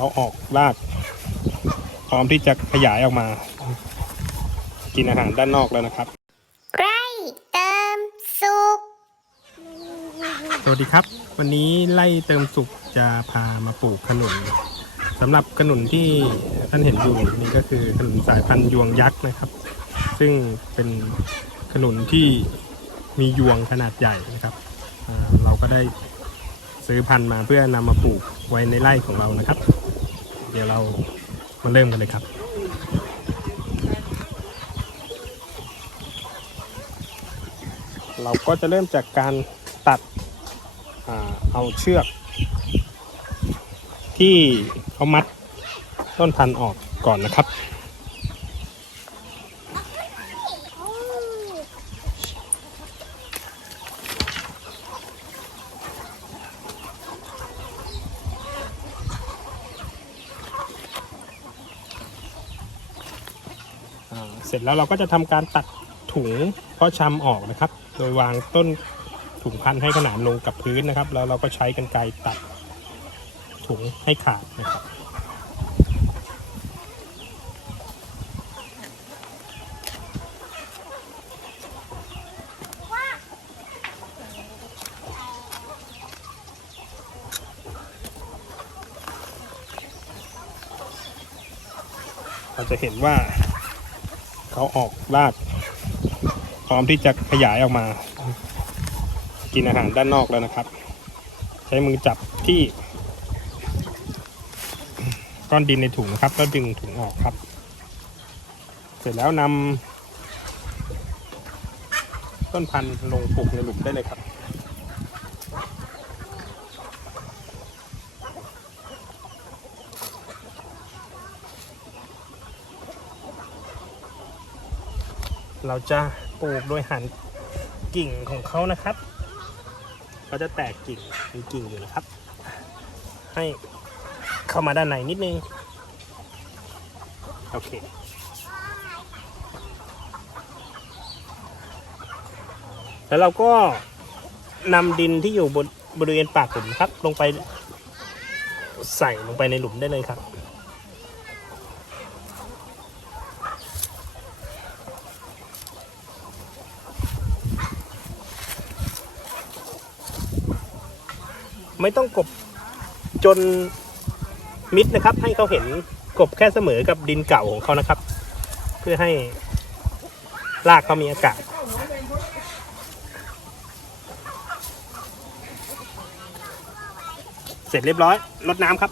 เขาออกรากพร้อมที่จะขยายออกมา กินอาหารด้านนอกแล้วนะครับใกล้เติมสุขสวัสดีครับ วันนี้ไล่เติมสุกจะพามาปลูกขนุนสำหรับขนุนที่ท่านเห็นอยู่นี่ก็คือขนุนสายพันธุ์ยวงยักษ์นะครับ ซึ่งเป็นขนุนที่มียวงขนาดใหญ่นะครับอ่าเราก็ได้ซื้อพันธุ์มาเพื่อนำมาปลูกไว้ในไร่ของเรานะครับ เดี๋ยวเรามาเริ่มกันเลยครับ เราก็จะเริ่มจากการตัดอเอาเชือก ที่เขามัดต้นพันธุ์ออกก่อนนะครับ เสร็จแล้วเราก็จะทำการตัดถุงเพาะชำออกนะครับ โดยวางต้นถุงพันให้ขนานลงกับพื้นนะครับ แล้วเราก็ใช้กันไกรตัดถุงให้ขาดนะครับเราจะเห็นว่า เขาออกรากพร้อมที่จะขยายออกมา กินอาหารด้านนอกแล้วนะครับ ใช้มือจับที่ก้อนดินในถุงนะครับ แล้วดึงถุงออกครับ เสร็จแล้วนำต้นพันธุ์ลงปลูกในหลุมได้เลยครับ เราจะปลูกโดยหันกิ่งของเขานะครับเขาจะแตกกิ่งมีกิ่งอยู่นะครับ ให้เข้ามาด้านในนิดนึง โอเคแล้วเราก็นำดินที่อยู่บนบริเวณปากหลุมครับ ลงไปใส่ลงไปในหลุมได้เลยครับ ไม่ต้องกบจนมิดนะครับ ให้เขาเห็นกบแค่เสมอกับดินเก่าของเขานะครับ เพื่อให้รากเขามีอากาศ เสร็จเรียบร้อยลดน้ำครับ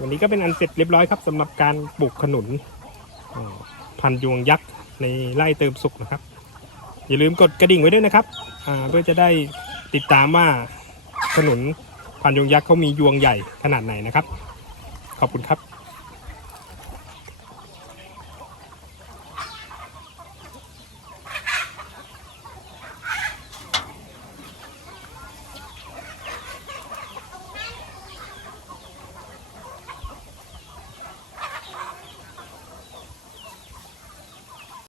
วันนี้ก็เป็นอันเสร็จเรียบร้อยครับสำหรับการปลูกขนุนพันยวงยักษ์ในไร่เติมสุขนะครับ อย่าลืมกดกระดิ่งไว้ด้วยนะครับเพื่อจะได้ติดตามว่าขนุนพันยวงยักษ์เขามียวงใหญ่ขนาดไหนนะครับ ขอบคุณครับ